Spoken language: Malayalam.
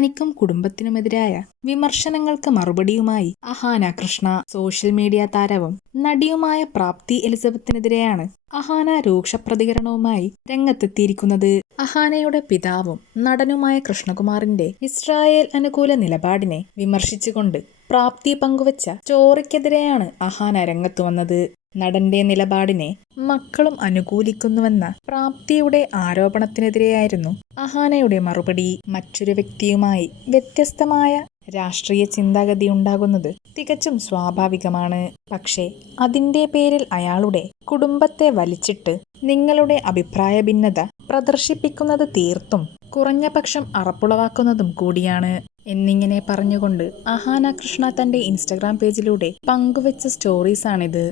പ്രാപ്തിക്കും കുടുംബത്തിനുമെതിരായ വിമർശനങ്ങൾക്ക് മറുപടിയുമായി അഹാന കൃഷ്ണ സോഷ്യൽ മീഡിയ താരവും നടിയുമായ പ്രാപ്തി എലിസബത്തിനെതിരെയാണ് അഹാന രൂക്ഷ പ്രതികരണവുമായി രംഗത്തെത്തിയിരിക്കുന്നത്. അഹാനയുടെ പിതാവും നടനുമായ കൃഷ്ണകുമാറിന്റെ ഇസ്രായേൽ അനുകൂല നിലപാടിനെ വിമർശിച്ചുകൊണ്ട് പ്രാപ്തി പങ്കുവച്ച ചോറയ്ക്കെതിരെയാണ് അഹാന രംഗത്തു വന്നത്. നടന്റെ നിലപാടിനെ മക്കളും അനുകൂലിക്കുന്നുവെന്ന പ്രാപ്തിയുടെ ആരോപണത്തിനെതിരെയായിരുന്നു അഹാനയുടെ മറുപടി മറ്റൊരു വ്യക്തിയുമായി വ്യത്യസ്തമായ രാഷ്ട്രീയ ചിന്താഗതി ഉണ്ടാകുന്നത് തികച്ചും സ്വാഭാവികമാണ്. പക്ഷേ അതിന്റെ പേരിൽ അയാളുടെ കുടുംബത്തെ വലിച്ചിട്ട് നിങ്ങളുടെ അഭിപ്രായ ഭിന്നത പ്രദർശിപ്പിക്കുന്നത് തീർത്തും കുറഞ്ഞ പക്ഷം അറപ്പുളവാക്കുന്നതും കൂടിയാണ്. എന്നിങ്ങനെ പറഞ്ഞുകൊണ്ട് അഹാന കൃഷ്ണ തന്റെ ഇൻസ്റ്റഗ്രാം പേജിലൂടെ പങ്കുവച്ച സ്റ്റോറീസാണിത്.